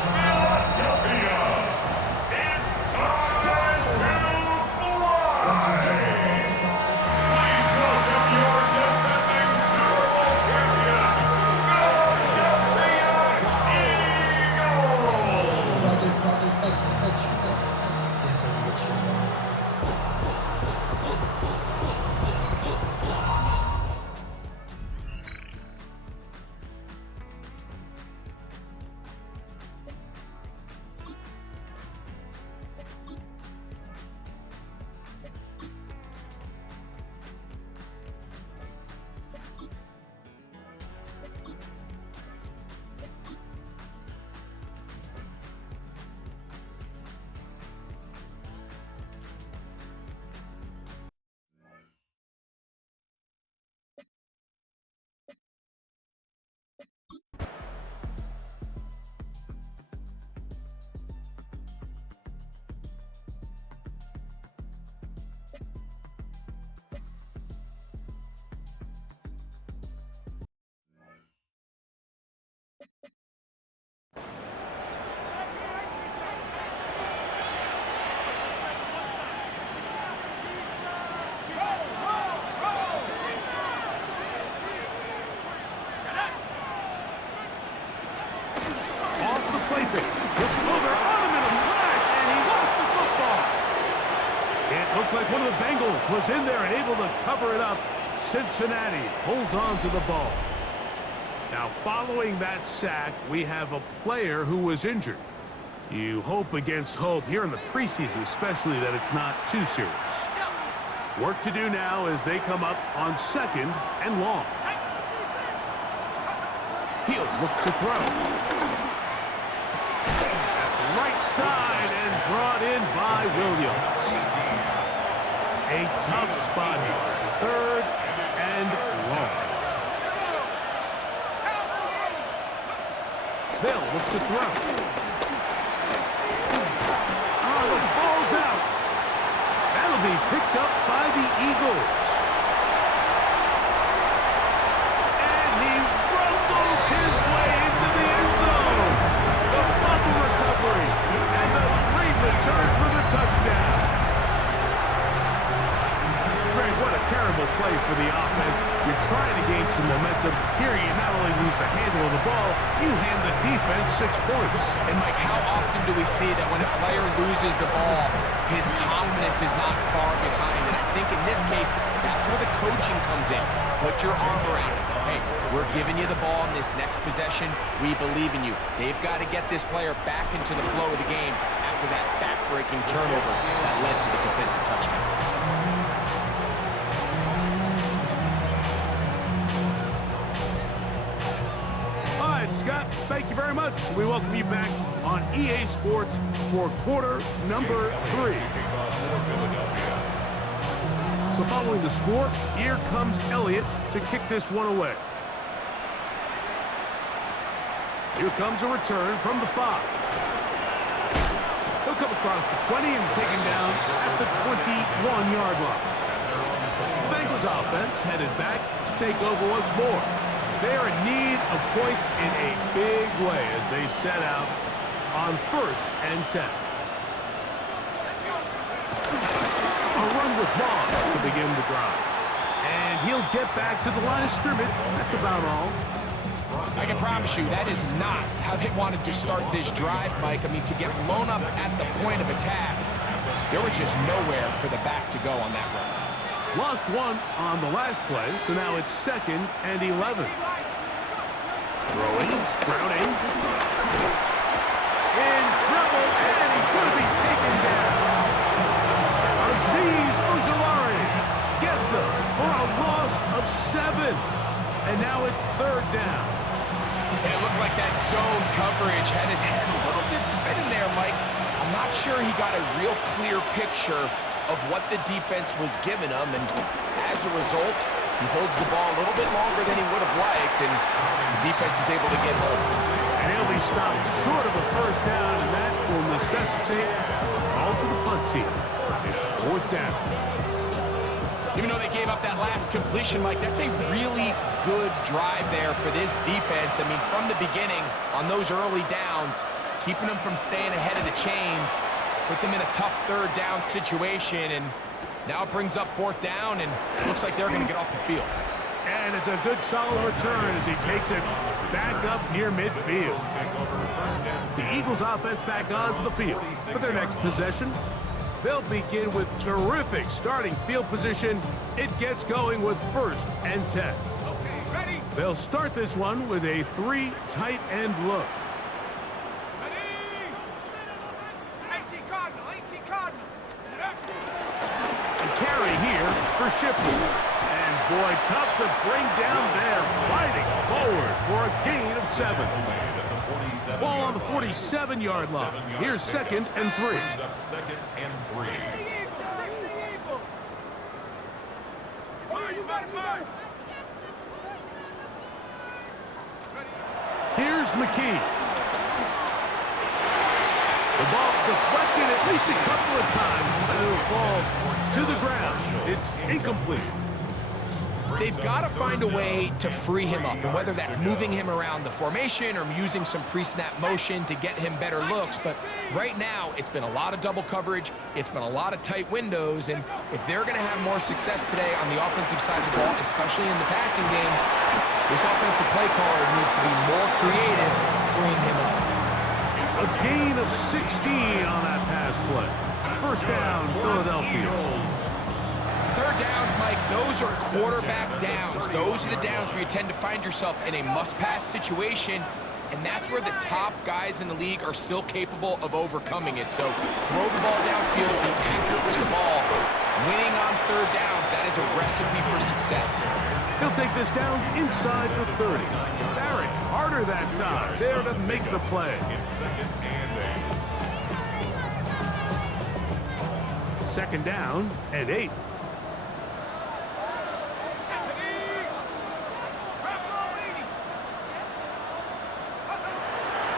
Philadelphia, it's time to fly! Please welcome your defending Super Bowl champion, Play fake. Looks over on him in a flash, and he lost the football. It looked like one of the Bengals was in there and able to cover it up. Cincinnati holds on to the ball. Now, following that sack, we have a player who was injured. You hope against hope here in the preseason, especially that it's not too serious. Work to do now as they come up on 2nd and long. He'll look to throw. Right side and brought in by Williams. A tough spot here. 3rd and long. They'll look to throw. Oh, the ball's out. That'll be picked up by the Eagles. And he rumbles his way into the end zone. The fumble recovery, and the great return for the touchdown. Greg, what a terrible play for the offense. You're trying to gain some momentum. Here you not only lose the handle of the ball, you hand the defense 6 points. And, Mike, how often do we see that when a player loses the ball, his confidence is not far behind? And I think in this case, that's where the coaching comes in. Put your arm around it. Hey, we're giving you the ball in this next possession. We believe in you. They've got to get this player back into the flow of the game after that back-breaking turnover that led to the defensive touchdown. All right, Scott, thank you very much. We welcome you back on EA Sports for quarter number 3. So following the score, here comes Elliott to kick this one away. Here comes a return from the 5. He'll come across the 20 and take him down at the 21-yard line. The Bengals offense headed back to take over once more. They are in need of points in a big way as they set out on 1st and 10. A run with Moss to begin the drive. And he'll get back to the line of scrimmage. That's about all. I can promise you that is not how they wanted to start this drive, Mike. I mean, to get blown up at the point of attack, there was just nowhere for the back to go on that run. Lost one on the last play, so now it's 2nd and 11. Throwing, Browning. In trouble, and he's going to be taken down. Azeez Ojulari gets him for a loss of 7. And now it's 3rd down. And it looked like that zone coverage had his head a little bit spinning there, Mike. I'm not sure he got a real clear picture of what the defense was giving him, and as a result, he holds the ball a little bit longer than he would have liked, and the defense is able to get home. And he'll be stopped short of a 1st down, and that will necessitate a call to the punt team. It's 4th down. Even though they gave up that last completion, Mike, that's a really good drive there for this defense. I mean, from the beginning, on those early downs, keeping them from staying ahead of the chains, put them in a tough third down situation, and now it brings up fourth down, and looks like they're going to get off the field. And it's a good solid return as he takes it back up near midfield. The Eagles offense back onto the field for their next possession. They'll begin with terrific starting field position. It gets going with 1st and 10. They'll start this one with a 3 tight end look. A carry here for Shipley. And boy, tough to bring down there, fighting forward for a gain of 7. Ball on the 47-yard line. Here's 2nd and 3. Second and 3. Here's McKee. The ball deflected at least a couple of times, but it'll fall to the ground. It's incomplete. They've got to find a way to free him up, and whether that's moving him around the formation or using some pre-snap motion to get him better looks. But right now, it's been a lot of double coverage. It's been a lot of tight windows, and if they're going to have more success today on the offensive side of the ball, especially in the passing game, this offensive play caller needs to be more creative freeing him up. A gain of 16 on that pass play. First down, Philadelphia. Third downs, Mike, those are quarterback downs. Those are the downs where you tend to find yourself in a must-pass situation, and that's where the top guys in the league are still capable of overcoming it. So throw the ball downfield, be accurate with the ball. Winning on third downs, that is a recipe for success. He'll take this down inside the 30. Barrett, harder that time, there to make the play. It's 2nd and 8. 2nd down and 8.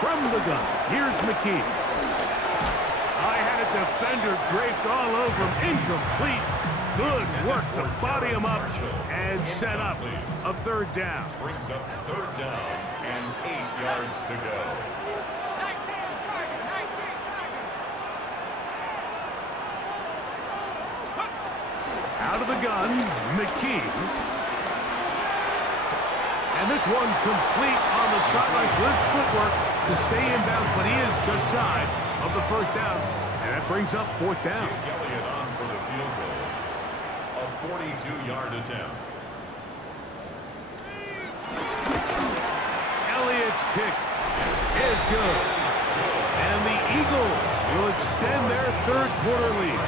From the gun, here's McKee. I had a defender draped all over him, incomplete. Good work to body him up and set up a 3rd down. Brings up 3rd down and 8 yards to go. Out of the gun, McKee. And this one complete on the sideline. Good footwork to stay in bounds, but he is just shy of the 1st down. And that brings up 4th down. Elliott on for the field goal. A 42-yard attempt. Elliott's kick is good. And the Eagles will extend their 3rd quarter lead.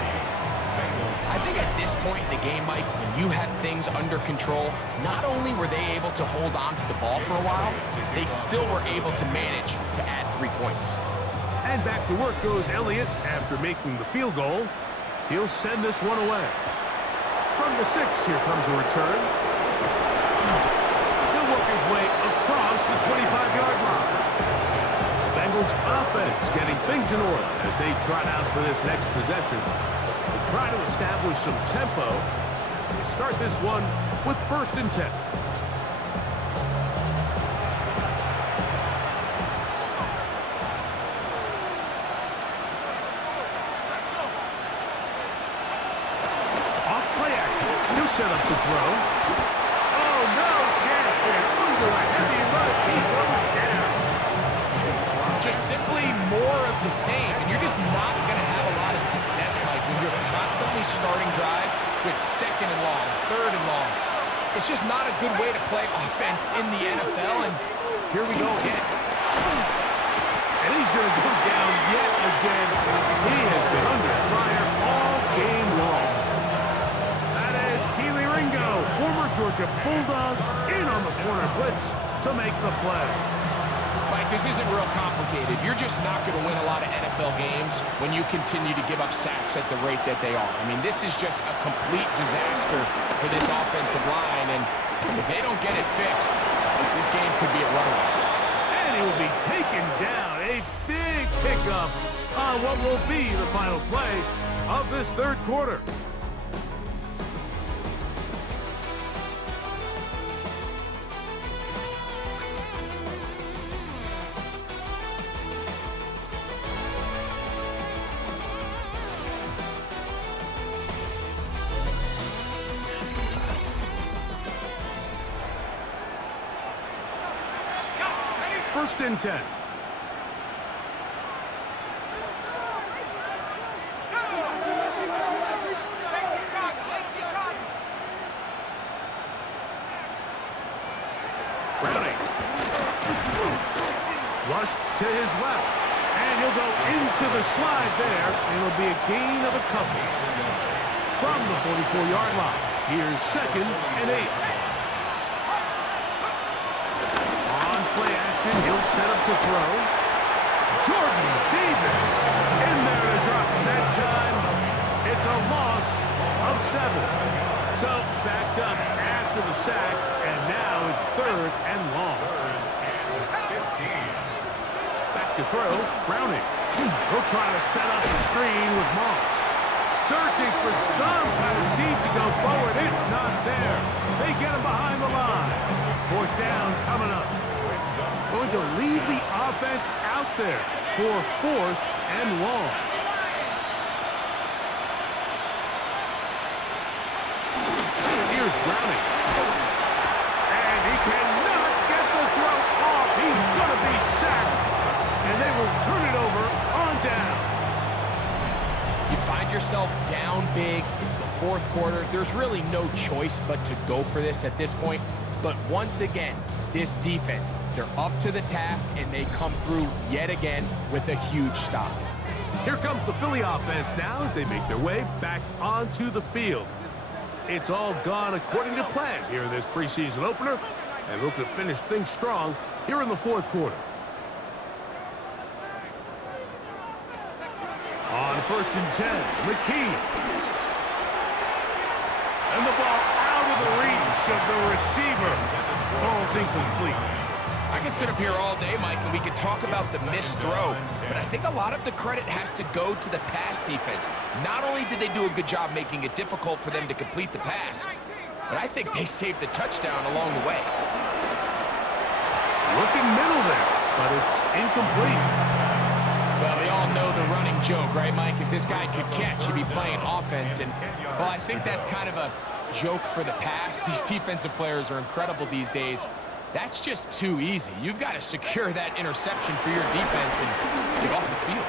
I think at this point in the game, Mike, when you had things under control, not only were they able to hold on to the ball for a while, they still were able to manage to add 3 points. And back to work goes Elliott after making the field goal. He'll send this one away. From the 6, here comes a return. He'll work his way across the 25-yard line. Bengals offense getting things in order as they trot out for this next possession. They try to establish some tempo as they start this one with 1st and 10. Set up to throw. Oh, no chance there. Under a heavy rush. He goes down. Just simply more of the same, and you're just not going to have a lot of success, Mike, when you're constantly starting drives with 2nd and long, 3rd and long. It's just not a good way to play offense in the NFL, and here we go again. And he's going to go down yet again. He has been under fire all game long. Former Georgia Bulldog in on the corner blitz to make the play. Mike, this isn't real complicated. You're just not going to win a lot of NFL games when you continue to give up sacks at the rate that they are. I mean, this is just a complete disaster for this offensive line, and if they don't get it fixed, this game could be a runaway. And he will be taken down. A big pickup on what will be the final play of this 3rd quarter. First and 10. Browning. Flushed to his left. And he'll go into the slide there. It'll be a gain of a couple. From the 44-yard line. Here's 2nd and 8. On play action, he'll set up to throw. Jordan Davis in there to drop it. That time, it's a loss of 7. So backed up after the sack, and now it's 3rd and long. 15. Back to throw, Browning. He'll try to set up the screen with Moss. Searching for some kind of seed to go forward. It's not there. They get him behind the line. 4th down coming up. Going to leave the offense out there for 4th and long. Here's Browning. And he cannot get the throw off. He's going to be sacked. And they will turn it over on down. You find yourself down big. It's the 4th quarter. There's really no choice but to go for this at this point. But once again, this defense, they're up to the task, and they come through yet again with a huge stop. Here comes the Philly offense now as they make their way back onto the field. It's all gone according to plan here in this preseason opener, and look to finish things strong here in the 4th quarter. On 1st and 10, McKee. And the ball out of the reach of the receiver. Ball's incomplete. I can sit up here all day, Mike, and we can talk about the missed throw, but I think a lot of the credit has to go to the pass defense. Not only did they do a good job making it difficult for them to complete the pass, but I think they saved the touchdown along the way. Looking middle there, but it's incomplete. Well, we all know the running joke, right, Mike? If this guy could catch, he'd be playing offense. And, well, I think that's kind of a joke for the pass. These defensive players are incredible these days. That's just too easy. You've got to secure that interception for your defense and get off the field.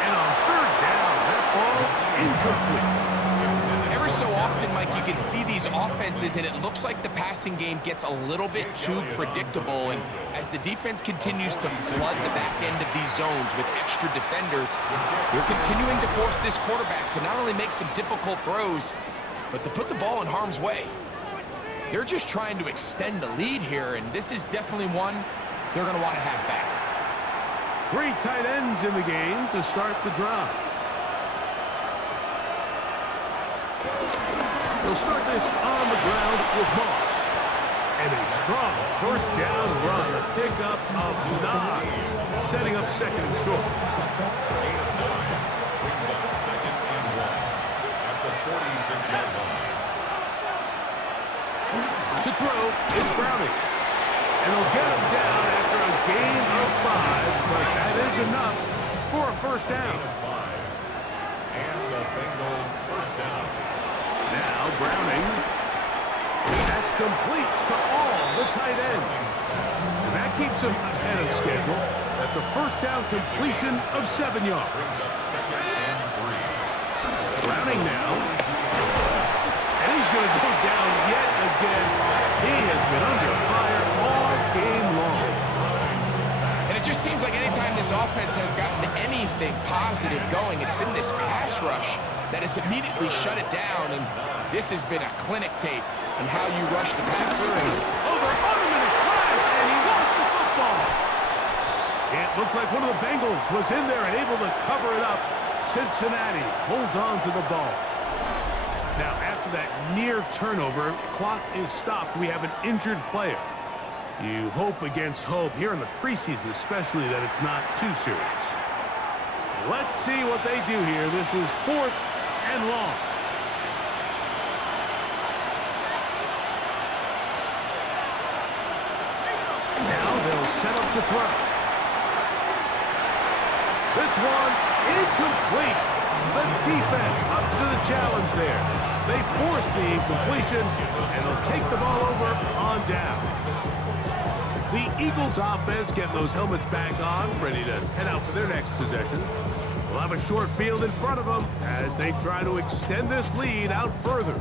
And on 3rd down, that ball incomplete. Every so often, Mike, you can see these offenses, and it looks like the passing game gets a little bit too predictable. And as the defense continues to flood the back end of these zones with extra defenders, they're continuing to force this quarterback to not only make some difficult throws, but to put the ball in harm's way. They're just trying to extend the lead here, and this is definitely one they're going to want to have back. 3 tight ends in the game to start the drive. They'll start this on the ground with Moss. And a strong 1st down run, a pickup of 9, setting up 2nd and short. Brings up 2nd and 1 at the 46-yard line. To throw is Browning. And they'll get him down after a gain of 5, but that is enough for a 1st down. And the Bengals 1st down. Now Browning. That's complete to all the tight ends. And that keeps him ahead of schedule. That's a 1st down completion of 7 yards. Brings up 2nd and 3. Browning now. And he's going to go down yet again. He has been under fire all game long. And it just seems like anytime this offense has gotten anything positive going, it's been this pass rush that has immediately shut it down. And this has been a clinic tape on how you rush the passer. And over on him in a flash, and he lost the football. It looked like one of the Bengals was in there and able to cover it up. Cincinnati holds on to the ball. Now, after that near turnover, clock is stopped. We have an injured player. You hope against hope here in the preseason, especially that it's not too serious. Let's see what they do here. This is 4th and long. Now they'll set up to throw. This one incomplete. The defense up to the challenge there. They force the incompletion, and they'll take the ball over on down. The Eagles offense getting those helmets back on, ready to head out for their next possession. They'll have a short field in front of them as they try to extend this lead out further.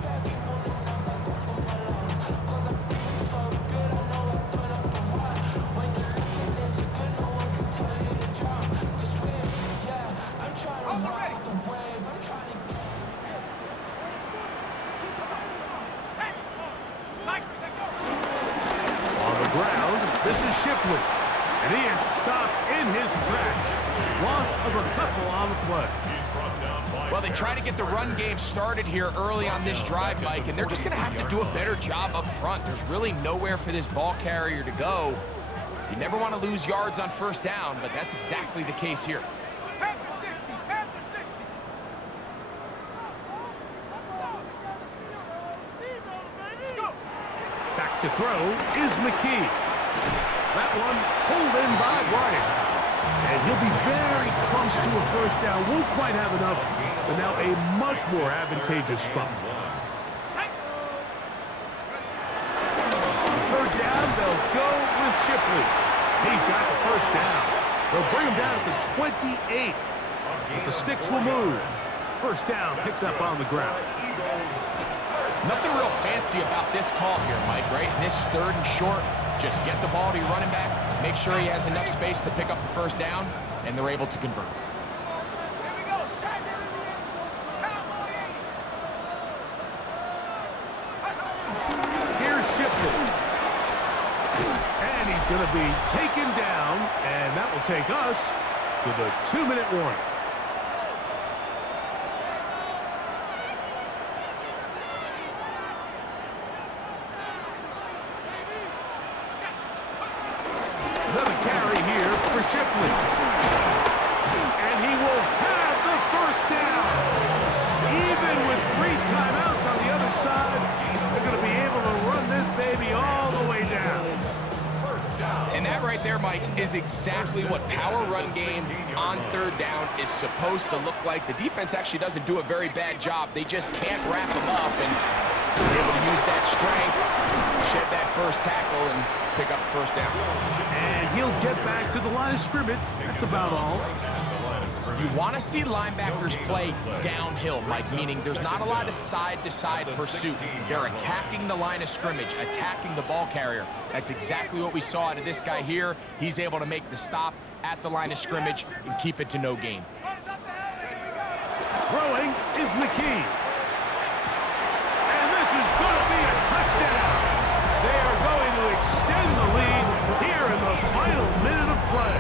This is Shipley, and he is stopped in his tracks. Loss of a couple on the play. Well, they try to get the run game started here early on this drive, Mike, and they're just going to have to do a better job up front. There's really nowhere for this ball carrier to go. You never want to lose yards on first down, but that's exactly the case here. Back to throw is McKee. That one pulled in by Bryant. And he'll be very close to a first down. Won't quite have enough, but now a much more advantageous spot. Third down, they'll go with Shipley. He's got the first down. They'll bring him down at the 28. But the sticks will move. First down picked up on the ground. Nothing real fancy about this call here, Mike, right? In this third and short, just get the ball to your running back, make sure he has enough space to pick up the first down, and they're able to convert. Here's Shipley. And he's going to be taken down, and that will take us to the 2-minute warning. Shipley. And he will have the first down. Even with 3 timeouts on the other side, they're going to be able to run this baby all the way down. And that right there, Mike, is exactly what power run game on third down is supposed to look like. The defense actually doesn't do a very bad job. They just can't wrap them up, and he's able to use that strength, shed that first tackle, and pick up the first down. And he'll get back to the line of scrimmage. That's about all. You want to see linebackers play downhill, Mike, meaning there's not a lot of side-to-side pursuit. They're attacking the line of scrimmage, attacking the ball carrier. That's exactly what we saw out of this guy here. He's able to make the stop at the line of scrimmage and keep it to no gain. Throwing is McKee. And this is going to be a touchdown. They are going to extend the lead here in the final minute of play.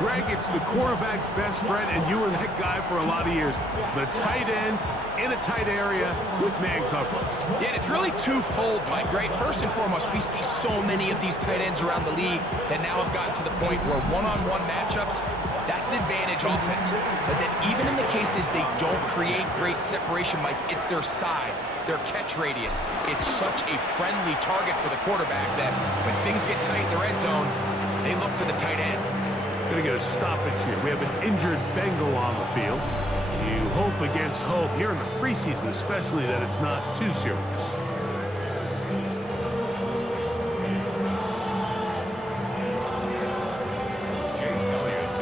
Greg, it's the quarterback's best friend, and you were that guy for a lot of years. The tight end in a tight area with man coverage. Yeah, and it's really twofold, Mike, right? First and foremost, we see so many of these tight ends around the league that now have gotten to the point where one-on-one matchups, that's advantage offense. But then even in the cases they don't create great separation, Mike, it's their size, their catch radius. It's such a friendly target for the quarterback that when things get tight in the red zone, they look to the tight end. Going to get a stoppage here. We have an injured Bengal on the field. You hope against hope here in the preseason, especially, that it's not too serious.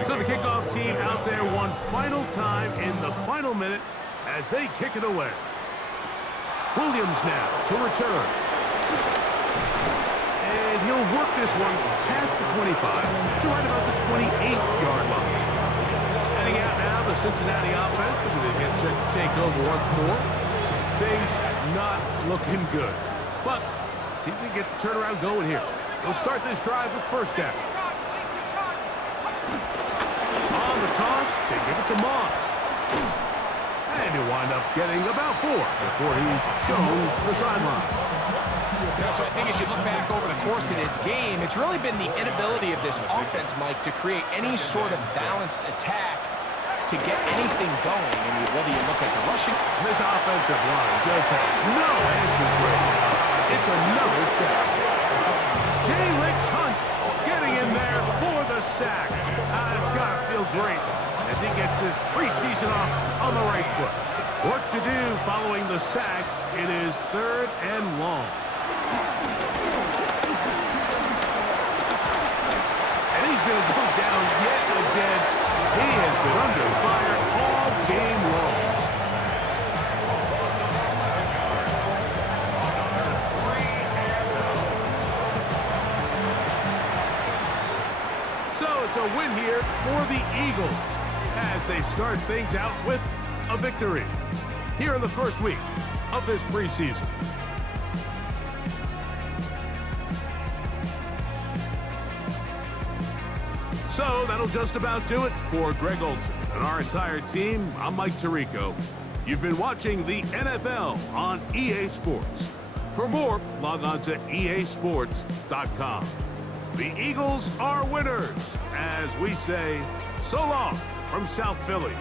So the kickoff team out there one final time in the final minute as they kick it away. Williams now to return. And he'll work this one past the 25 to right about the 28-yard line. Heading out now, the Cincinnati offense, and they get set to take over once more. Things not looking good. But see if they get the turnaround going here. They'll start this drive with first down. On the toss, they give it to Moss. And he'll wind up getting about 4 before he's shown the sideline. Yeah, so I think as you look back over the course of this game, it's really been the inability of this offense, Mike, to create any sort of balanced attack to get anything going. And whether you look at the rushing... This offensive line just has no answers right now. It's another sack. J-Rix Hunt getting in there for the sack. It's got to feel great as he gets this preseason off on the right foot. Work to do following the sack. It is 3rd and long. he's going to go down yet again. He has been under fire all game long. So it's a win here for the Eagles as they start things out with a victory here in the first week of this preseason. So that'll just about do it for Greg Olsen and our entire team. I'm Mike Tirico. You've been watching the NFL on EA Sports. For more, log on to easports.com. The Eagles are winners, as we say, so long from South Philly.